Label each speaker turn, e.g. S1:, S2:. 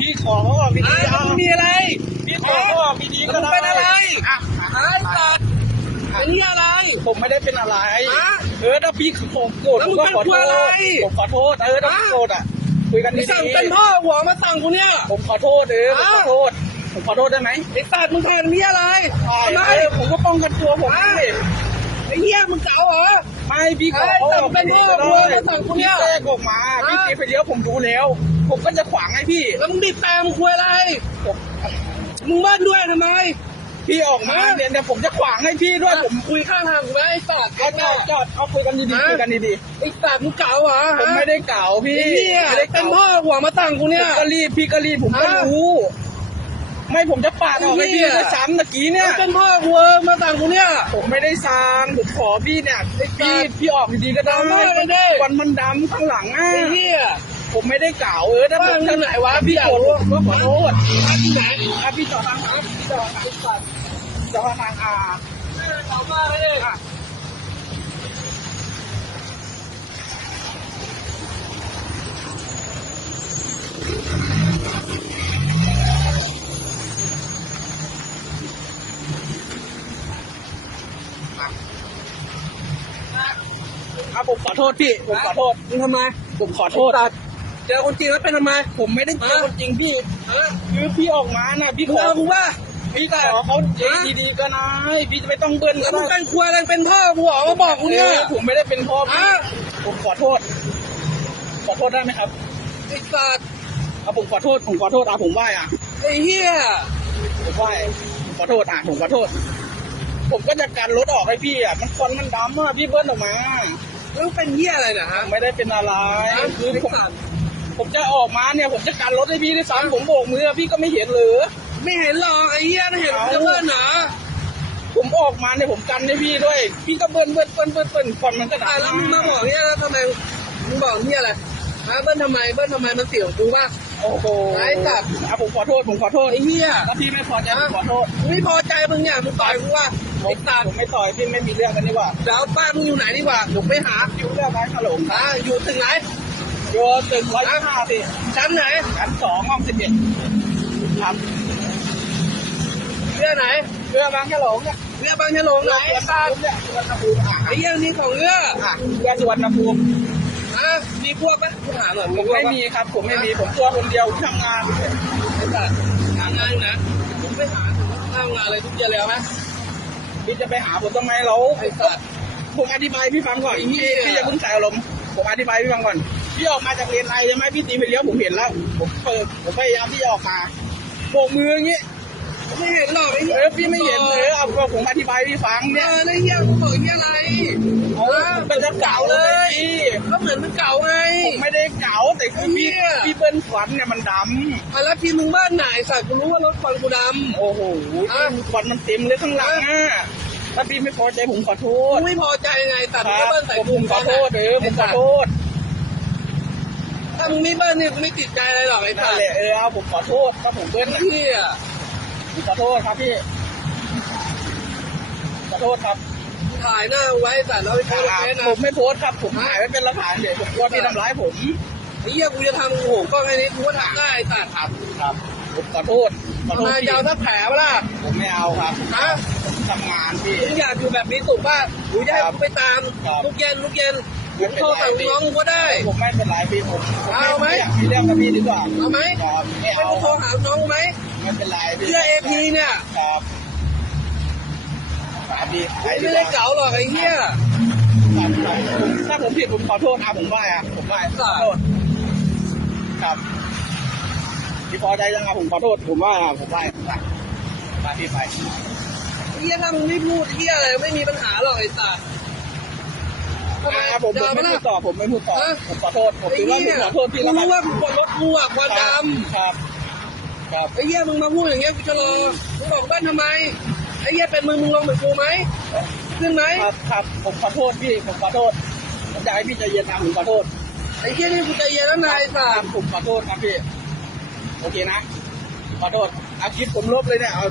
S1: พี่ขอเขาออกดี
S2: อ่า
S1: ๆเอา
S2: มีอะไร
S1: พี่ขอเขาออกดีก็ได้
S2: เป็นอะไร
S1: อะ
S2: ไอ้สัตว์ไอ้นี่อะไร
S1: ผมไม่ได้เป็นอะไร เออถ้าพี่ผมโกรธ
S2: แล้
S1: ผ
S2: ว
S1: มก็ขอโทษผมขอโทษเออถ้าพี่โกรธอะคุยกันดีๆ
S2: สั่งเป็นพ่อหัวมาสั่งกูเนี่ย
S1: ผมขอโทษเออผมขอโทษผมขอโทษได้ไหม
S2: ไอ้สัตว์มึงทำนี่อะไรทำไม
S1: ผมก็ป้องกันตัวผม
S2: อ้เหี้ยมึงเก๋าเหรอ
S1: ไม่พี่ขอ
S2: เอ้ย
S1: เขาออก
S2: แต่เป็นพ่อ
S1: ดีๆก็
S2: กลัว
S1: ได้
S2: มาสั่งคุณเนี่ย
S1: พี่แทรกออกมาพี่
S2: ฮะ
S1: ตีไปเยอะผมดูแล้ว ผมก็จะขวางให้พี่
S2: แล้วมึงบีบแต่มึงคุยอะไร
S1: ผม
S2: มึงบ้านด้วยทำไม
S1: พี่ออกมา
S2: ฮะ
S1: เนี่ยเดี๋ยวผมจะขวางให้พี่ด้วยผม
S2: คุยข้างทางกูไหมไอ้สัตว์
S1: เอาจอดจอดเอาคุยกันดีๆ
S2: ฮะ
S1: คุยกันดี
S2: ไอ้สัตว์มึงเก๋าเหรอ
S1: ๆผมไม่ได้เก่าพี่
S2: ไอ้เหี้ย
S1: ไม่ได้
S2: เป็
S1: เก่าน
S2: พ่อหัวมาสั่งกู
S1: ผ
S2: เนี่ย
S1: มก็รีบพี่ก็รีบผมก็
S2: ฮะ
S1: รู้ ไม่ผมจะปาดออกให้
S2: ไอ้เหี้
S1: พี่
S2: ย
S1: ด้วยซ้ำตะกี้เนี่ย
S2: เป็นพ่อกูมาสั่งกูเนี่ย
S1: ผมไม่ได้ซางผมขอพี่เนี่ยพี่พี่ออกดีๆก็ได้
S2: เอาหน่อยก็ได้
S1: วันมันดำข้างหลังอะ
S2: ไอ้เหี้ย
S1: ผมไม่ได้เก่าเออถ้าผ
S2: บ้าน
S1: ม
S2: มึงอยู่ไหนวะ
S1: ถ้า
S2: พี่
S1: พี่
S2: อยาก
S1: โกร
S2: รู้
S1: ธก็ขอโทษ
S2: บ้านที่ไหน
S1: ถ้าพี่จอดทางครับพี่จอดทางก่อนจอดทางอ่า
S2: เอามาเลย
S1: อะอะ ผมขอโทษพี่ ผมขอโทษ
S2: มึงทำไม
S1: ผมขอโทษ
S2: เจอคนจริงแล้วเป็นทำไม
S1: ผมไม่ได้เจอคนจริงพี่
S2: ฮะ
S1: คือพี่ออกมาน่ะพี่
S2: มึ
S1: ข
S2: ง
S1: อ
S2: เอากูว่า
S1: พี่ขอเขาเจ๊ดีๆก็นายพี่จะไม่ต้องเบิ้ล
S2: แล้
S1: ก็
S2: วมึง
S1: ได้
S2: เป็นครัวอะไรเป็นพ่อกูเหรอมาบอกกูเนี่ย
S1: เออผมไม่ได้เป็นพ่อพี่
S2: อะ
S1: ผมขอโทษ ขอโทษได้ไหมครับ
S2: ไอ้สัตว์
S1: เอาผมขอโทษผมขอโทษอะผมไหว้อะ
S2: ไอ้เหี้ย
S1: ผมไหว้ผมขอโทษอะผมขอโทษ ผมก็จะกันรถออกให้พี่อะมันควันมันดำอะพี่เบิ้ลออกมา
S2: แล้วเป็นเหี้ยอะไรเนะฮะ
S1: ไม่ได้เป็นอะไรคือผม
S2: ไอ้สัตว์
S1: ผมจะออกมาเนี่ยผมจะกันรถให้พี่ด้วยซ้ำผมโบกมือพี่ก็ไม่เห็นเลย
S2: ไม่เห็นหรอกไอ้เหี้ยถ้าเห็น
S1: เอา
S2: จะเบิ้ลหนา
S1: ผมออกมาเนี่ยผมกันให้พี่ด้วย พี่ก็เบิ้ลเบิ้ลเบิ้ลเบิ้ลเบิ้ลควันมันก็
S2: อะ
S1: ดำ
S2: แล้วมึงมาบอกเนี่ยแล้วทำไมมึงบอกเนี่ยอะไรฮะเบิ้ลทำไมเบิ้ลทำไมมันเสียวกูป่ะ
S1: โอ้โห
S2: ไอ้สัตว์
S1: อะผมขอโทษ ผมขอโทษ
S2: ไอ้เหี้ย
S1: ถ้าพี่ไม่พอใจผมขอโทษ
S2: กูไม่พอใจมึงเนี่ยมึงต่อยกูว่า
S1: ผ
S2: ไอ้
S1: ม
S2: สัตว์
S1: ผมไม่ต่อยพี่ไม่มีเรื่องกันดีกว่า
S2: เดี๋ยวบ้านมึงอยู่ไหนดีกว่าเดี๋ยวไปหา
S1: อยู่เรื่องร้านขนม
S2: อ่าอยู่ตึกไหน
S1: อยู่ตึกร้อยห้าสิ
S2: ชั้นไหน
S1: ชั้นสองห้องสิบเอ็ดครับ
S2: เรือไหน
S1: เรื่องร้านขนมเนี่ย
S2: เรือบางฉลงไหน
S1: เรือ
S2: ไอ้สัตว์
S1: เนี่ยสุวรรณภูมิอะ
S2: ไอ้เหี้ยนี่ของเรือ
S1: อะเรือสุวรรณภูมิ
S2: อะ มีพวกไหมกูถามหน่อย
S1: ผมไม่มีครับ ผมไม่มี ผมตัวคนเดียวผมทำงาน
S2: ไอ้สัตว์ทำงานอยู่นะ ผมไปหาถึงทำงานอะไรทุกเย็นแล้วไหม
S1: พี่จะไปหาผมทำไมเรา
S2: ไอ้สัตว์
S1: ผมอธิบายพี่ฟังก่อน
S2: ไอ้เหี้
S1: พี่
S2: ย
S1: พี่อย่าเพิ่งใส่อารมณ์ผมอธิบายพี่ฟังก่อน พี่ออกมาจากเลนในใช่ไหมพี่ตีไปเลี้ยวผมเห็นแล้ว ผมเปิดผมพยายามที่จะออกมาโบกมืออย่างงี้
S2: ไม่เห็นหรอกไอ้
S1: เอ
S2: เหี้ย
S1: อพี่ไม่เห็นเออเอาผมอธิบายพี่ฟัง
S2: เอ
S1: เนี่ย
S2: อไอ้เหี้ยกูบอกไอ้เหี้ยอะไร
S1: เอาเป็นจะเก่าเลยพี่
S2: ก็เหมือนมันเก่าไง
S1: ผมไม่ได้เก่าแต่คือพี่
S2: ไอ้เหี้ย
S1: พี่เบิ้ลฝันเนี่ยมันด
S2: อะแล้วทีมึงบ้านไหนสัตว์กูรู้ว่ารถฟันกูดำ
S1: โอ้โห
S2: อะ
S1: ควันมันเต็มเลยข้างหลังอะถ้าพี่ไม่พอใจผมขอโทำษ
S2: กูไม่พอใจไงตัด
S1: ค
S2: มึง
S1: รับ
S2: ก็เบิ้ลใส่
S1: ผ
S2: กู
S1: มขอโทษเออผมขอโทษ
S2: ถ้ามึงไม่เบิ้ลเนี่ยกูไม่ติดใจอะไรหรอกไอ้
S1: นั่
S2: สั
S1: น
S2: ต
S1: แห
S2: ว์
S1: ละเออเอาผมขอโทษถ้าผมเบิ้ล
S2: ไอ้
S1: น่ะ
S2: เหี้ย
S1: ผมขอโทษครับพี่ขอโทษครับ
S2: ถ่ายหน้าไว้สัตว์แล้วไปโพสต์
S1: อ่า
S2: เฟซนะ
S1: ผมไม่โพสต์ครับ ผมถ่ายไว้เป็นหลักฐานเดี๋ยวผมกลัวพี่ทำร้ายผม
S2: ไอ้เหี้ยกูจะทำโอ้โหกล้องแค่นี้กูก็ทำได้ไอ้สัตว์
S1: ครับครับผมขอโทษขอโทษ
S2: ทำไม
S1: พี่
S2: จะเอาถ้าแผลวะล่ะ
S1: ผมไม่เอาครับ
S2: ฮะ
S1: ผมทำงานพี่
S2: มึงอยากอยู่แบบนี้ถูกป่ะกูจะให้
S1: ครับ
S2: กูไปตาม
S1: ครับ
S2: ลูกเย็นลูกเย็น
S1: ไม่
S2: กู
S1: เป็นไร
S2: โทรสั่งน้องกูก็ได้
S1: ผมไม่เป็นไรพี่ผมผม
S2: เอาไหม
S1: อยากมีเรื่องกับพี่ดีกว่า
S2: เอาไหม
S1: ครับไม่
S2: ให้
S1: เอา
S2: กูโทรหาน้องกูไหม
S1: ไม่เป็นไรพี่
S2: เพื่อเอพีเนี่ย
S1: ครับครับพี่ ไปดี
S2: ไม่
S1: ก
S2: ได้
S1: ว่า
S2: เก๋าหรอกไอ้เหี้ย
S1: ครับครับถ้าผมผิดผมขอโทษอะผมไหว้อะผมไหว้ขอโทษครับพี่พอใจยังอะผมขอโทษผมไหว้อะผมไหว้ไปไปพี่ไป
S2: ไอ้เหี้ยถ้ามึงไม่พูดไอ้เหี้ยอะไรไม่มีปัญหาหรอกไอ้สัตว์ทำไม
S1: อะผมผม
S2: จะ
S1: ไม่
S2: เอา
S1: พูด
S2: ปะ
S1: ต่อผมไม่พูดต่อ
S2: ฮะ
S1: ผมขอโทษผม
S2: ไอ้
S1: ถือว่า
S2: เหี้
S1: ผม
S2: ย
S1: ขอโทษพี่
S2: กู
S1: แล้ว
S2: รู้
S1: ค
S2: ว่า
S1: รับ
S2: กูกดรถกูอะควันด
S1: ครับ ครับำ
S2: ไอ้เหี้ยมึงมาพูดอย่างเงี้ยกูจะรอมึงบอกบ้านทำไม ไอ้เหี้ยเป็นมึงมึงลงเหมือนกูไหมขึ้นไหม
S1: ครับครับผมขอโทษพี่ผมขอโทษผมอยากให้พี่ใจเย็นนะผมขอโทษ
S2: ไอ้เหี้ยนี่กูใจเย็นแล้วนายสั
S1: ครั
S2: ต
S1: บ
S2: ว์
S1: ผมขอโทษครับพี่โอเคนะขอโทษอาคลิปผมลบเลยเนี่ยเอา